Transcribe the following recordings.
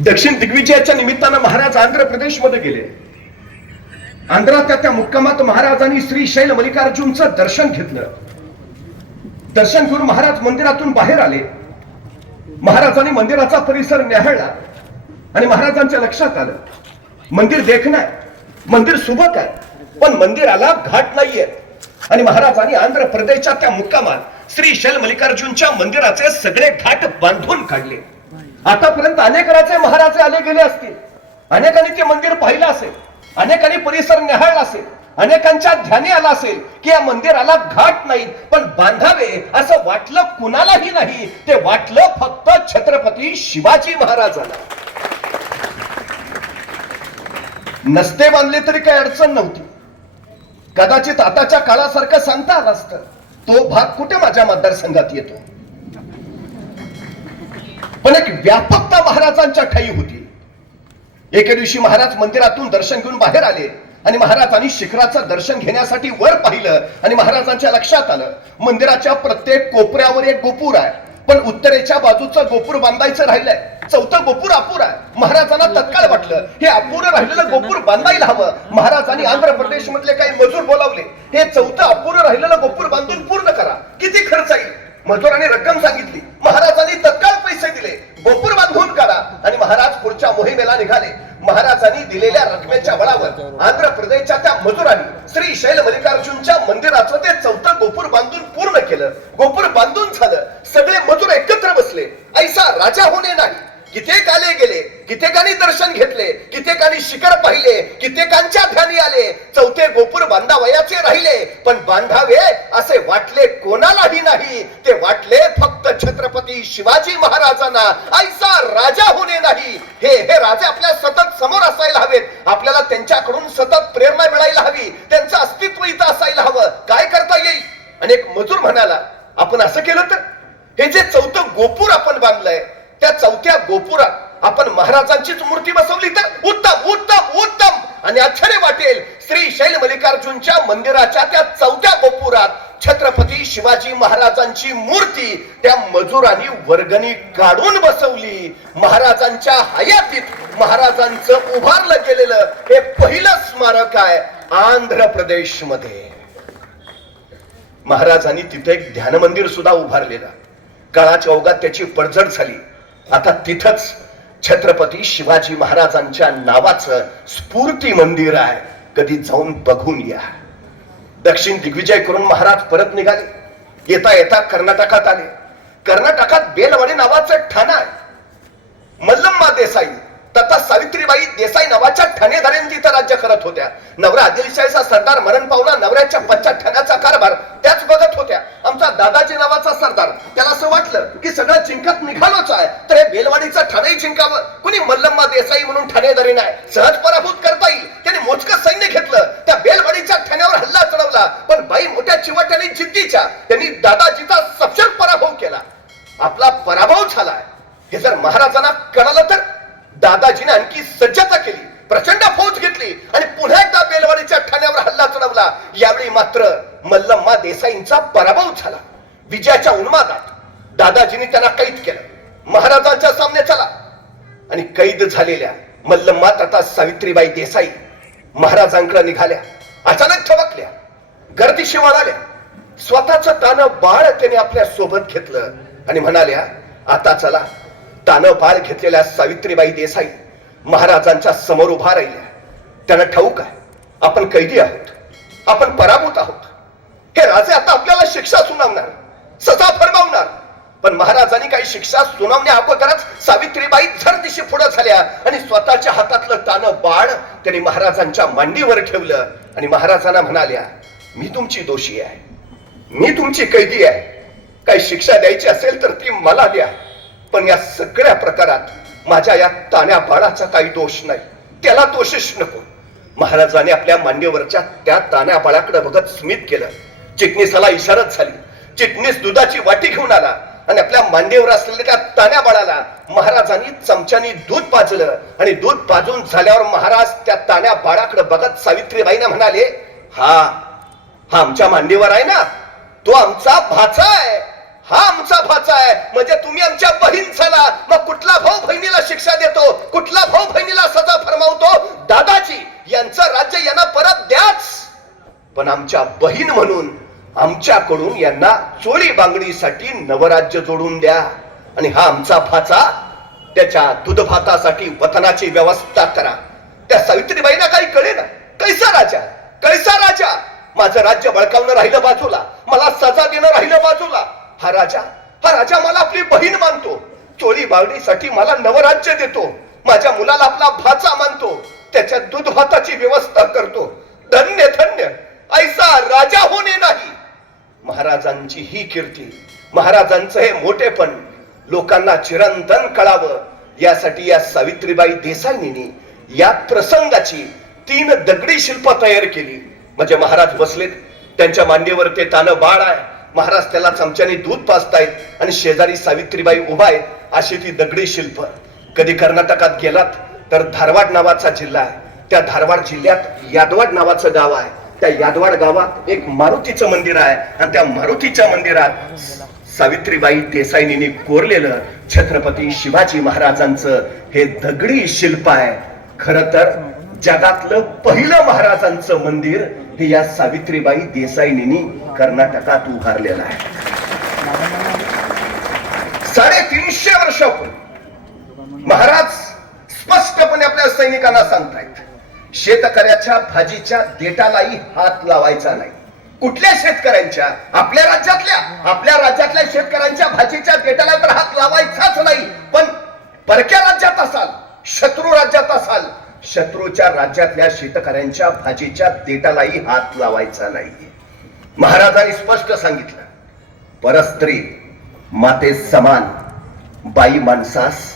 दक्षिण दिग्विजयाच्या निमित्तानं महाराज आंध्र प्रदेशमध्ये गेले. आंध्रात त्या मुक्कामात महाराजांनी श्री शैल मल्लिकार्जुनचं दर्शन घेतलं. दर्शन घेऊन महाराज मंदिरातून बाहेर आले. महाराजांनी मंदिराचा परिसर न्याहाळला आणि महाराजांच्या लक्षात आलं मंदिर देखणं आहे, मंदिर सुबक आहे, पण मंदिराला घाट नाहीये. आणि महाराजांनी आंध्र प्रदेशच्या त्या मुक्कामात श्री शैल मल्लिकार्जुनच्या मंदिराचे सगळे घाट बांधून काढले. आतापर्यंत अनेक राजे महाराजे आले गेले असतील, अनेकांनी ते मंदिर पाहिलं असेल, अनेकांनी परिसर न्याहाळला असेल, अनेकांच्या ध्यानी आला असेल की या मंदिराला घाट नाहीत, पण बांधावे असं वाटलं कुणालाही नाही. ते वाटलं फक्त छत्रपती शिवाजी महाराजांना. नसते बांधले तरी काही अडचण नव्हती. कदाचित आताच्या काळासारखं सांगता आलं असतं तो भाग कुठे माझ्या मतदारसंघात येतो. पण एक व्यापकता महाराजांच्या ठाई होती. एके दिवशी महाराज मंदिरातून दर्शन घेऊन बाहेर आले आणि महाराजांनी शिखराचं दर्शन घेण्यासाठी वर पाहिलं आणि महाराजांच्या लक्षात आलं मंदिराच्या प्रत्येक कोपऱ्यावर एक गोपूर आहे, पण उत्तरेच्या बाजूचं गोपूर बांधायचं राहिलंय. चौथं गोपूर अपुर आहे. महाराजांना तत्काळ वाटलं हे अपुरं राहिलेलं गोपूर बांधायला हवं. महाराजांनी आंध्र प्रदेश मधले काही मजूर बोलावले. हे चौथं अपुरं राहिलेलं गोपूर बांधून पूर्ण करा, किती खर्च येईल. मजुरांनी रक्कम सांगितली. महाराजांनी तत्काळ पैसे दिले. गोपूर बांधून काढा आणि महाराज पुढच्या मोहिमेला निघाले. महाराजांनी दिलेल्या रकमेच्या बळावर आंध्र प्रदेशच्या त्या मजुरांनी श्री शैल मल्लिकार्जुनच्या मंदिराचं ते चौथं गोपूर बांधून पूर्ण केलं. गोपूर बांधून झालं. सगळे मजूर एकत्र बसले. ऐसा राजा होणे नाही. कित्येक आले गेले, कित्येकांनी दर्शन घेतले, कित्येकांनी शिखर पाहिले, कित्येकांच्या ध्यानी आले. चौथे गोपूर बांधावयाचे राहिले, पण बांधावे असे वाटले कोणालाही नाही. ते वाटले फक्त छत्रपती शिवाजी महाराजांना. ऐसा राजा होणे नाही. हे राजे आपल्या सतत समोर असायला हवेत. आपल्याला त्यांच्याकडून सतत प्रेरणा मिळायला हवी. त्यांचं अस्तित्व इथं असायला हवं. काय करता येईल. अनेक मजूर म्हणाला आपण असं केलं तर हे जे चौथं गोपूर आपण बांधलंय त्या चौथ्या गोपुरात आपण महाराजांचीच मूर्ती बसवली तर उत्तम उत्तम उत्तम. आणि आश्चर्य वाटेल श्री शैल मल्लिकार्जुनच्या मंदिराच्या त्या चौथ्या गोपुरात छत्रपती शिवाजी महाराजांची मूर्ती त्या मजुरांनी वर्गणी काढून बसवली. महाराजांच्या हयातीत महाराजांचं उभारलं गेलेलं हे पहिलं स्मारक आहे आंध्र प्रदेश मध्ये. महाराजांनी तिथे एक ध्यान मंदिर सुद्धा उभारलेलं. काळाच्या ओघात त्याची पडझड झाली. आता तिथंच छत्रपती शिवाजी महाराजांच्या नावाचं स्फूर्ती मंदिर आहे. कधी जाऊन बघून या. दक्षिण दिग्विजय करून महाराज परत निघाले. येता येता कर्नाटकात आले. कर्नाटकात बेलवाडी नावाचं ठाणं आहे. मल्लम्मा देसाई तथा सावित्रीबाई देसाई नावाच्या ठाणेदारांनी तिथं राज्य करत होत्या. नवरा आदिलशाहीचा सरदार मरण पावला. नवऱ्याच्या पश्चात ठाण्याचा कारभार त्याच बघत होत्या. आमचा दादाजी नावाचा सरदार त्याला असं वाटलं की सगळं जिंकत निघालोच आहे तर हे बेलवाडीचं ठाणेही जिंकावं. कुणी मल्लम्मा देसाई म्हणून ठाणेदारी नाही, सहज पराभूत करता येईल. त्यांनी मोजकं सैन्य घेतलं. त्या बेलवाडीच्या ठाण्यावर हल्ला चढवला. पण बाई मोठ्या चिवट्याने जिद्दीच्या त्यांनी दादाजीचा सपशेल पराभव केला. आपला पराभव झालाय हे जर महाराजांना कळालं तर दादाजीने आणखी सज्जता केली. प्रचंड फौज घेतली आणि पुन्हा एकदा बेलवाडीच्या ठाण्यावर हल्ला चढवला. यावेळी मात्र मल्लम्मा देसाईंचा पराभव झाला. विजयाच्या उन्मादात दादाजींनी त्यांना कैद केलं. महाराजांच्या सामने चला आणि कैद झालेल्या मल्लम्मा तथा सावित्रीबाई देसाई महाराजांकडे निघाल्या. अचानक थबकल्या, गर्दीशी वळाल्या. स्वतःचं तानं बाळ त्याने आपल्या सोबत घेतलं आणि म्हणाल्या आता चला. तानं बाळ घेतलेल्या सावित्रीबाई देसाई महाराजांच्या समोर उभा राहिल्या. त्यांना ठाऊक आहे आपण कैदी आहोत, आपण पराभूत आहोत. हे राजे आता आपल्याला शिक्षा सुनावणार, सजा फरमावणार. पण महाराजांनी काही शिक्षा सुनावण्या अगोदरच सावित्रीबाई झडदिशी पुढे झाल्या आणि स्वतःच्या हातातलं तानं बाळ त्यांनी महाराजांच्या मांडीवर ठेवलं आणि महाराजांना म्हणाल्या मी तुमची दोषी आहे, मी तुमची कैदी आहे. काही शिक्षा द्यायची असेल तर ती मला द्या, पण या सगळ्या प्रकारात माझ्या या ताण्या बाळाचा काही दोष नाही, त्याला दोषच नको. महाराजांनी आपल्या मांडीवरच्या त्या ताण्या बाळाकडे बघत स्मित केलं. चिटणीसाला इशारत झाली. चिटणीस दुधाची वाटी घेऊन आला आणि आपल्या मांडीवर असलेल्या त्या ताण्या बाळाला महाराजांनी चमच्यानी दूध पाजलं आणि दूध पाजून झाल्यावर महाराज त्या ताण्या बाळाकडे बघत सावित्रीबाईंना म्हणाले हा आमच्या मांडीवर आहे ना, तो आमचा भाचा आहे. हा आमचा भाचा आहे म्हणजे तुम्ही आमच्या बहीण झाला. मग कुठला भाऊ बहिणीला शिक्षा देतो, पण आमच्या बहीण म्हणून आमच्याकडून यांना चोळी बांगडीसाठी नवराज्य जोडून द्या. आणि हा आमचा भाचा, त्याच्या दूध भातासाठी वतनाची व्यवस्था करा. त्या सावित्रीबाईंना काही कळे ना, कैसा राजा, कैसा राजा. माझं राज्य बळकावणं राहिलं बाजूला, मला सजा देणं राहिलं बाजूला. हा राजा मला आपली बहीण मानतो, चोळी बांगडीसाठी मला नवराज्य देतो, माझ्या मुलाला आपला भाचा मानतो, त्याच्या दूध भाताची व्यवस्था करतो. धन्य धन्य ऐसा राजा होणे नाही. महाराजांची ही कीर्ती, महाराजांचं हे मोठेपण लोकांना चिरंतन कळावं यासाठी या सावित्रीबाई देसाईंनी या प्रसंगाची 3 दगडी शिल्प तयार केली. म्हणजे महाराज बसलेत, त्यांच्या मांडीवर ते तानं बाळ आहे, महाराज त्याला चमच्याने दूध पाजतायत आणि शेजारी सावित्रीबाई उभा आहेत. अशी ती दगडी शिल्प. कधी कर्नाटकात गेलात तर धारवाड नावाचा जिल्हा आहे, त्या धारवाड जिल्ह्यात यादवाड नावाचं गाव आहे. त्या यादवाड गावात एक मारुतीचं मंदिर आहे आणि त्या मारुतीच्या मंदिरात सावित्रीबाई देसाईंनी कोरलेलं छत्रपती शिवाजी महाराजांचं हे दगडी शिल्प आहे. खरं तर जगातलं पहिलं महाराजांचं मंदिर हे या सावित्रीबाई देसाईंनी कर्नाटकात उभारलेलं आहे. 350 वर्षापूर्वी महाराज स्पष्टपणे आपल्या सैनिकांना सांगतायत, शेतकऱ्याच्या भाजीच्या देठालाही हात लावायचा नाही. कुठल्या शेतकऱ्यांच्या? आपल्या राज्यातल्या शेतकऱ्यांच्या भाजीच्या देठाला तर हात लावायचाच नाही. पण परक्या राज्यात असाल, शत्रू राज्यात असाल, शत्रूच्या राज्यातल्या शेतकऱ्यांच्या भाजीच्या देठालाही हात लावायचा नाही. महाराजांनी स्पष्ट सांगितलं, परस्त्री माते समान, बाई माणसास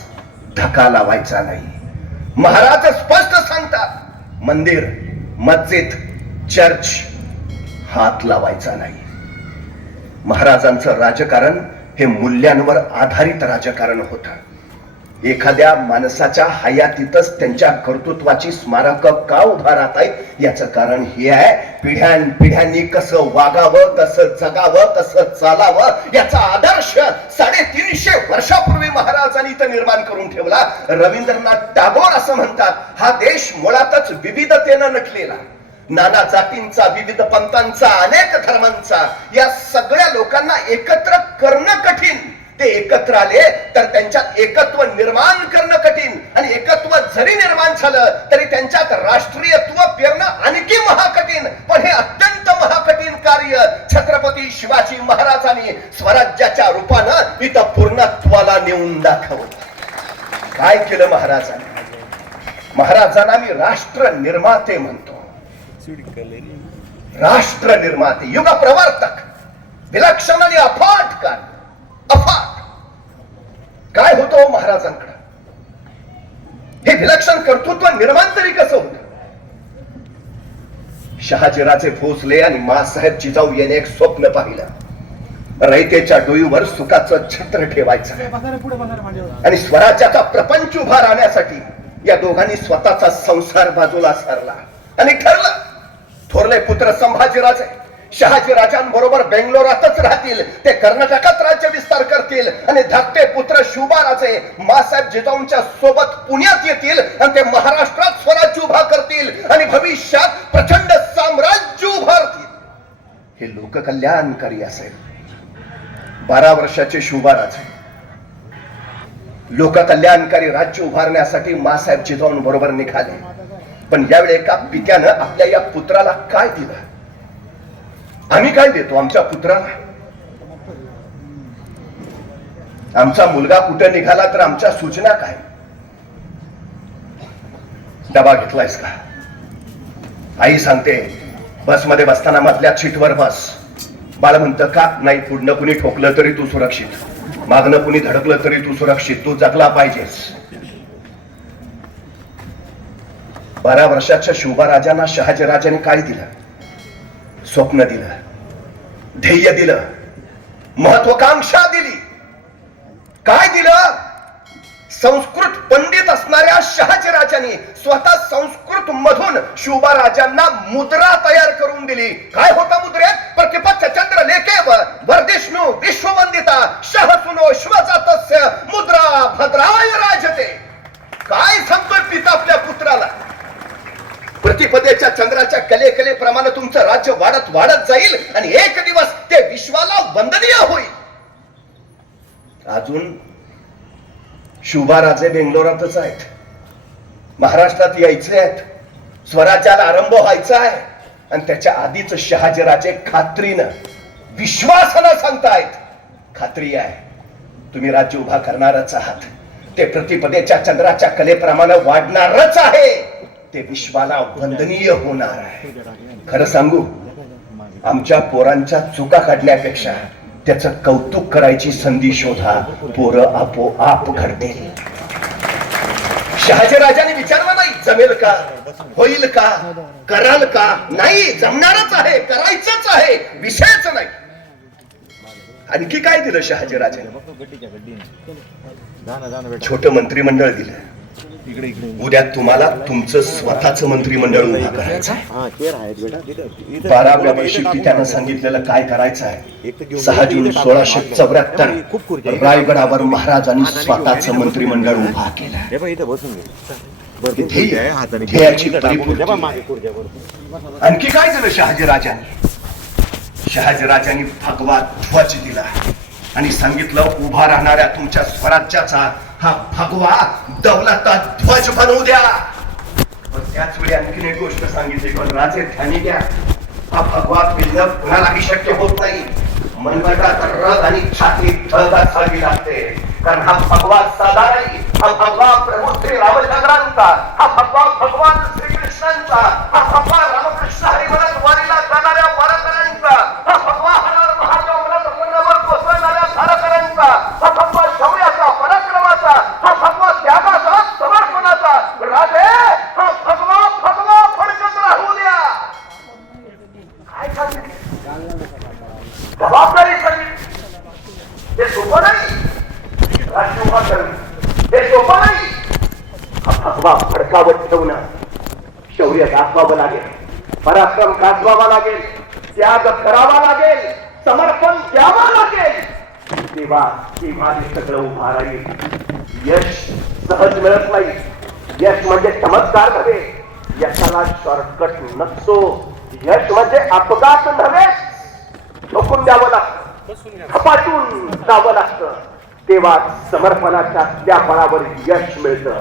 धक्का लावायचा नाही. महाराज स्पष्ट सांगतात, मंदिर, मस्जिद, चर्च हात लावायचा नाही. महाराजांचं राजकारण हे मूल्यांवर आधारित राजकारण होतं. एखाद्या माणसाच्या हयातीतच त्यांच्या कर्तृत्वाची स्मारक का उभा राहत आहेत याचं कारण हे आहे, पिढ्यानपिढ्यांनी कसं वागावं, कसं जगावं, कसं चालावं याचा आदर्श 350 वर्षापूर्वी महाराजांनी इथं निर्माण करून ठेवला. रवींद्रनाथ टागोर असं म्हणतात, हा देश मुळातच विविधतेनं नटलेला, नाना जातींचा, विविध पंथांचा, अनेक धर्मांचा, या सगळ्या लोकांना एकत्र करणं कठीण. ते एकत्र आले तर त्यांच्यात एकत्व निर्माण करणं कठीण, आणि एकत्व जरी निर्माण झालं तरी त्यांच्यात राष्ट्रीयत्व पेरणं आणखी महाकठीण. पण हे अत्यंत महाकठीण कार्य छत्रपती शिवाजी महाराजांनी स्वराज्याच्या रूपानं इथं पूर्णत्वाला नेऊन दाखवलं. काय केलं महाराजांनी? महाराजांना मी राष्ट्र निर्माते म्हणतो. राष्ट्र निर्माते, युग प्रवर्तक, विलक्षण आणि अफाट काळ. काय होतं महाराजांकडे? हे विलक्षण कर्तृत्व निर्माण तरी कसं होतं? शहाजीराजे भोसले आणि मासाहेब जिजाऊ यांनी एक स्वप्न पाहिलं. रयतेच्या डोईवर सुखाचं छत्र ठेवायचं आणि स्वराज्याचा प्रपंच उभा राहण्यासाठी या दोघांनी स्वतःचा संसार बाजूला सारला आणि ठरलं, थोरले पुत्र संभाजीराजे शहाजी राजांबरोबर बेंगलोरातच राहतील, ते कर्नाटकात राज्य विस्तार करतील, आणि धाकटे पुत्र शिवबाराजे मासाहेब जिजाऊंच्या सोबत पुण्यात येतील आणि ते महाराष्ट्रात स्वराज्य उभा करतील आणि भविष्यात प्रचंड साम्राज्य उभारतील. हे लोककल्याणकारी असेल. 12 वर्षाचे शिवबाराजे लोककल्याणकारी राज्य उभारण्यासाठी मासाहेब जिजाऊंबरोबर निघाले. पण यावेळी एका पित्यानं आपल्या या पुत्राला काय दिलं? आम्ही काय देतो आमच्या पुत्राला? आमचा मुलगा कुठे निघाला तर आमच्या सूचना काय? डबा घेतलायस का? आई सांगते बसमध्ये बसताना मधल्या सीटवर बस. बाळ म्हणतं का? नाही, पुढनं कुणी ठोकलं तरी तू सुरक्षित, मागणं कुणी धडकलं तरी तू सुरक्षित, तू जगला पाहिजेस. 12 वर्षाच्या शिवबाराजांना शहाजीराजांनी काय दिलं? स्वप्न दिलं, ध्येय दिलं, महत्वाकांक्षा दिली. काय दिलं? संस्कृत पंडित असणाऱ्या शहाजीराजांनी स्वतः संस्कृत मधून शिवबाराजांना मुद्रा तयार करून दिली. काय होता मुद्रेत? प्रतिपच्छ चंद्र लेखे वर्धिष्णू विश्ववंदिता शहसुनो शिवजातस्य मुद्रा भद्राय राजते. काय सांगतोय पिता आपल्या पुत्राला? प्रतिपदेच्या चंद्राच्या कलेप्रमाणे तुमचं राज्य वाढत वाढत जाईल आणि एक दिवस ते विश्वाला वंदनीय होईल. अजून शुभाराजे बेंगलोरातच आहेत, महाराष्ट्रात यायचे आहेत, स्वराज्याला आरंभ व्हायचा आहे आणि त्याच्या आधीच शहाजीराजे खात्रीनं विश्वासानं सांगतायत, खात्री आहे तुम्ही राज्य उभा करणारच आहात, ते प्रतिपदेच्या चंद्राच्या कलेप्रमाणे वाढणारच आहे, ते विश्वाला वंदनीय होणार आहे. खरं सांगू, आमच्या पोरांच्या चुका काढण्यापेक्षा त्याचं कौतुक करायची संधी शोधा, पोरं आपोआप घडतील. शहाजीराजांनी विचारलं नाही जमेल का, होईल का, कराल का, नाही जमणारच आहे, करायचंच आहे, विषयच नाही. आणखी काय दिलं शहाजीराजांनी? छोट मंत्रिमंडळ दिलं. उद्या तुम्हाला तुमचं स्वतःच मंत्रिमंडळ उभा करायचं आहे. 12व्या वर्षी त्यानं सांगितलेलं काय करायचं आहे. 6 जून 1674 रायगडावर महाराजांनी स्वतःच मंत्रिमंडळ उभा केलं. आणखी काय झालं शहाजीराजांनी? शहाजीराजांनी भगवा ध्वज दिला आणि सांगितलं उभा राहणाऱ्या तुमच्या स्वराज्याचा हा भगवा दौलता ध्वज बनवू द्या. पण त्याच वेळी आणखीन एक गोष्ट सांगितली, पण राजे ध्यानी द्या, हा भगवा पिळणं कुणालाही शक्य होत नाही. मनगटात रग आणि छाती धग असावी लागते, कारण हा भगवा साधा नाही. हा भगवा प्रभू श्री रामचंद्रांचा, हा भगवा भगवान श्रीकृष्णांचा, हा भगवा रामकृष्ण हरिवरत वारीला जाणाऱ्या वारकऱ्यांचा, हा भगवा हर महादेव म्हणत पुण्यावर कोसळणाऱ्या धारकऱ्यांचा, हा भगवा शौर्याचा, पराक्रमाचा, हा भगवा त्यागाचा, समर्पणाचा. राजे हा भगवा भगवा फडकत राहू द्या. काय सांगितलं? जबाबदारी सांगितली. ते सोपं नाही, राज्य उभा करणं हे सोपं नाही. हा भगवा फडकावत ठेवणं, शौर्य दाखवावं लागेल, पराक्रम गाजवावा लागेल, त्याग करावा लागेल, समर्पण द्यावं लागेल. तेव्हा सगळं उभा राहील. यश सहज मिळत नाही. यश म्हणजे चमत्कार नव्हे, यशाला शॉर्टकट नसतो. यश म्हणजे अपघात नव्हे, ठोकून द्यावं लागतं, झपाटून जावं लागतं. तेव्हा समर्पणाच्या त्या बळावर यश मिळतं.